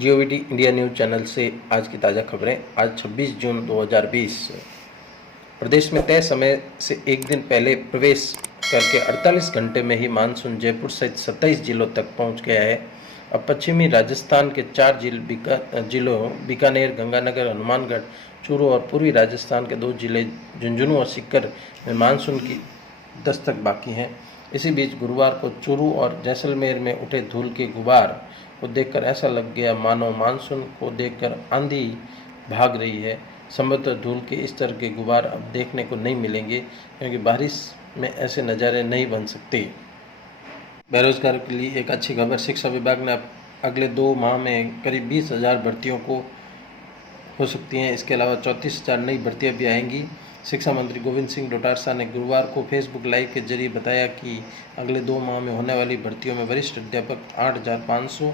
जीओवीटी India news channel से आज की ताज़ा खबरें। आज 26 जून 2020 प्रदेश में तय समय से एक दिन पहले प्रवेश करके 48 घंटे में ही मानसून जयपुर सहित 27 जिलों तक पहुंच गया है। अब पश्चिमी राजस्थान के 4 जिलों बीकानेर, गंगानगर, हनुमानगढ़, चूरू और पूर्वी राजस्थान के 2 जिले झुंझुनू और सीकर में मानसून की दस्तक बाकी हैं। इसी बीच गुरुवार को चूरू और जैसलमेर में उठे धूल के गुबार को देखकर ऐसा लग गया मानो मानसून को देखकर आंधी भाग रही है। संभवतः धूल के इस तरह के गुबार अब देखने को नहीं मिलेंगे, क्योंकि बारिश में ऐसे नज़ारे नहीं बन सकते। बेरोजगार के लिए एक अच्छी खबर। शिक्षा विभाग ने अगले 2 माह में करीब 20,000 भर्तियों को हो सकती हैं। इसके अलावा 34,000 नई भर्तियां भी आएंगी। शिक्षा मंत्री गोविंद सिंह डोटासरा ने गुरुवार को फेसबुक लाइव के जरिए बताया कि अगले 2 माह में होने वाली भर्तियों में वरिष्ठ अध्यापक 8,500,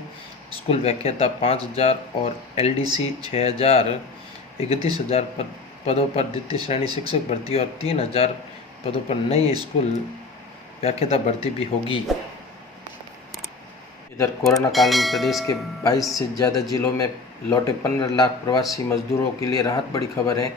स्कूल व्याख्याता 5,000 और एलडीसी 6,000, 31,000 पदों पर द्वितीय श्रेणी शिक्षक भर्ती और 3,000 पदों पर नई स्कूल व्याख्याता भर्ती भी होगी। इधर कोरोना काल में प्रदेश के 22 से ज़्यादा जिलों में लौटे 15 लाख प्रवासी मजदूरों के लिए राहत बड़ी खबर है।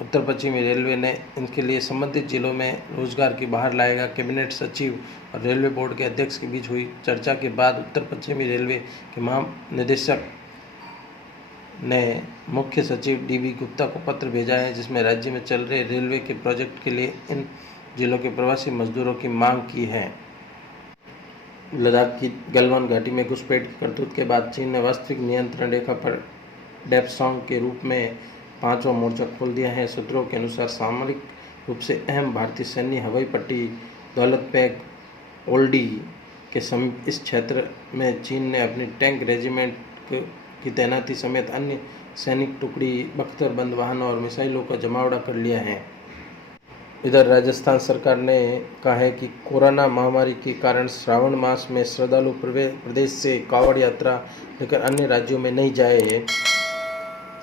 उत्तर पश्चिमी रेलवे ने इनके लिए संबंधित जिलों में रोजगार की बहार लाएगा। कैबिनेट सचिव और रेलवे बोर्ड के अध्यक्ष के बीच हुई चर्चा के बाद उत्तर पश्चिमी रेलवे के महानिदेशक ने मुख्य सचिव डीबी गुप्ता को पत्र भेजा है, जिसमें राज्य में चल रहे रेलवे के प्रोजेक्ट के लिए इन जिलों के प्रवासी मजदूरों की मांग की है। लद्दाख की गलवान घाटी में घुसपैठ की करतूत के बाद चीन ने वास्तविक नियंत्रण रेखा पर डेपसोंग के रूप में 5वां मोर्चा खोल दिया है। सूत्रों के अनुसार सामरिक रूप से अहम भारतीय सैन्य हवाई पट्टी दौलत बेग ओल्डी के समीप इस क्षेत्र में चीन ने अपनी टैंक रेजिमेंट की तैनाती समेत अन्य सैनिक टुकड़ी, बख्तरबंद वाहनों और मिसाइलों का जमावड़ा कर लिया है। इधर राजस्थान सरकार ने कहा है कि कोरोना महामारी के कारण श्रावण मास में श्रद्धालु प्रदेश से कांवड़ यात्रा लेकर अन्य राज्यों में नहीं जाए।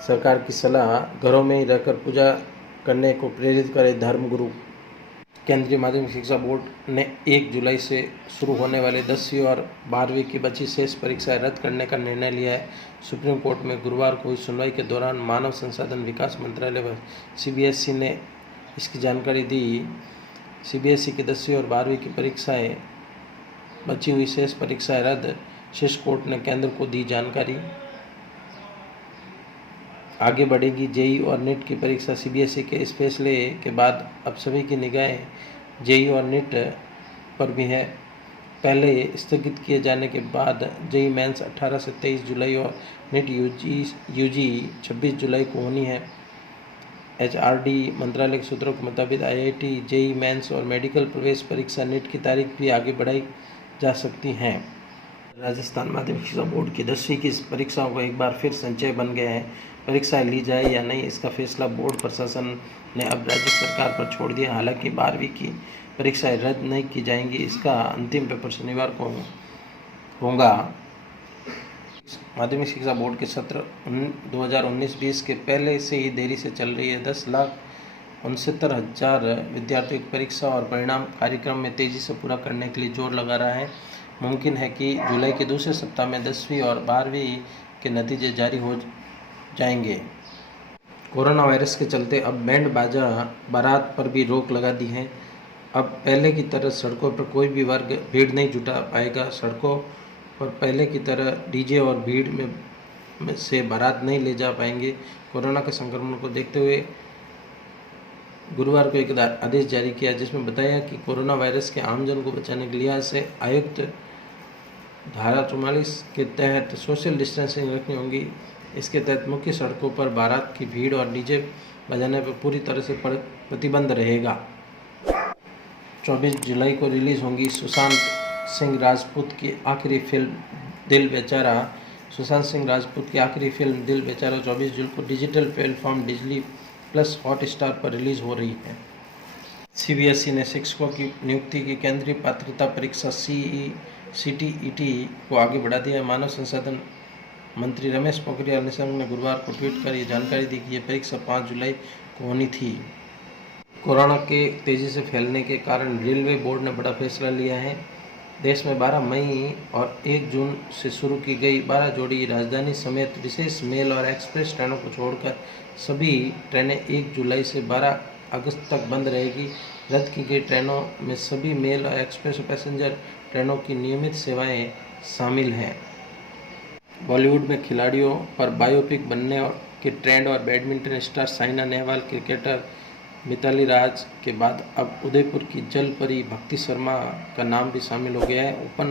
सरकार की सलाह घरों में ही रहकर पूजा करने को प्रेरित करे धर्मगुरु। केंद्रीय माध्यमिक शिक्षा बोर्ड ने 1 जुलाई से शुरू होने वाले 10वीं और 12वीं की बची शेष परीक्षाएं रद्द करने का निर्णय लिया है। सुप्रीम कोर्ट में गुरुवार को हुई सुनवाई के दौरान मानव संसाधन विकास मंत्रालय व सीबीएसई ने इसकी जानकारी दी। सीबीएसई की 10वीं और 12वीं की परीक्षाएं बची हुई शेष परीक्षाएं रद्द, शीर्ष कोर्ट ने केंद्र को दी जानकारी। आगे बढ़ेगी जेई और नीट की परीक्षा। सीबीएसई के इस फैसले के बाद अब सभी की निगाहें जेई और नीट पर भी है। पहले स्थगित किए जाने के बाद जेई मेंस 18 से 23 जुलाई और नीट यूजी 26 जुलाई को होनी है। एचआरडी मंत्रालय के सूत्रों के मुताबिक आईआईटी, जेई मेंस और मेडिकल प्रवेश परीक्षा नीट की तारीख भी आगे बढ़ाई जा सकती हैं। राजस्थान माध्यमिक शिक्षा बोर्ड की 10वीं की परीक्षाओं को एक बार फिर संशय बन गया है। परीक्षाएं ली जाए या नहीं, इसका फैसला बोर्ड प्रशासन ने अब राज्य सरकार पर छोड़ दिया। हालांकि 12वीं की परीक्षाएं रद्द नहीं की जाएंगी। इसका अंतिम पेपर शनिवार को होगा। माध्यमिक शिक्षा बोर्ड के सत्र 2019-20 के पहले से ही देरी से चल रही है। 10,69,000 विद्यार्थियों की परीक्षा और परिणाम कार्यक्रम में तेजी से पूरा करने के लिए जोर लगा रहा है। मुमकिन है कि जुलाई के दूसरे सप्ताह में 10वीं और 12वीं के नतीजे जारी हो जाएंगे। कोरोना वायरस के चलते अब बैंड बाजा बारात पर भी रोक लगा दी है। अब पहले की तरह सड़कों पर कोई भी वर्ग भीड़ नहीं जुटा पाएगा। सड़कों पर पहले की तरह डीजे और भीड़ में से बारात नहीं ले जा पाएंगे। कोरोना के संक्रमण को देखते हुए गुरुवार को एक आदेश जारी किया, जिसमें बताया कि कोरोना वायरस के आमजन को बचाने के लिहाज से आयुक्त धारा 44 के तहत सोशल डिस्टेंसिंग रखनी होगी। इसके तहत मुख्य सड़कों पर बारात की भीड़ और डीजे बजाने पर पूरी तरह से प्रतिबंध रहेगा। 24 जुलाई को रिलीज होंगी सुशांत सिंह राजपूत की आखिरी फिल्म दिल बेचारा। सुशांत सिंह राजपूत की आखिरी फिल्म दिल बेचारा 24 जून को digital platform Disney plus Hotstar पर रिलीज हो रही है। सीबीएसई ने शिक्षकों की नियुक्ति की केंद्रीय पात्रता परीक्षा सीटीईटी को आगे बढ़ा दिया है। मानव संसाधन मंत्री रमेश पोखरियाल निशंक ने गुरुवार को ट्वीट कर ये जानकारी दी कि यह परीक्षा 5 जुलाई को होनी थी। कोरोना के तेजी से फैलने के कारण रेलवे बोर्ड ने बड़ा फैसला लिया है। देश में 12 मई और 1 जून से शुरू की गई 12 जोड़ी राजधानी समेत विशेष मेल और एक्सप्रेस ट्रेनों को छोड़कर सभी ट्रेनें 1 जुलाई से 12 अगस्त तक बंद रहेगी। रद्द की गई ट्रेनों में सभी मेल और एक्सप्रेस पैसेंजर ट्रेनों की नियमित सेवाएं शामिल हैं। बॉलीवुड में खिलाड़ियों पर बायोपिक बनने के ट्रेंड और badminton star Saina Nehwal, cricketer Mithali Raj के बाद अब उदयपुर की जल परी भक्ति शर्मा का नाम भी शामिल हो गया है। ओपन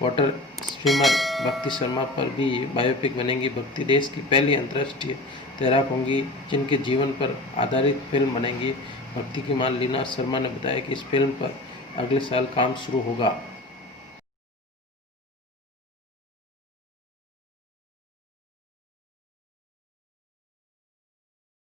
वाटर स्विमर भक्ति शर्मा पर भी बायोपिक बनेगी। भक्ति देश की पहली अंतर्राष्ट्रीय तैराक होंगी जिनके जीवन पर आधारित फिल्म बनेगी। भक्ति की मां लीना शर्मा ने बताया कि इस फिल्म पर अगले साल काम शुरू होगा।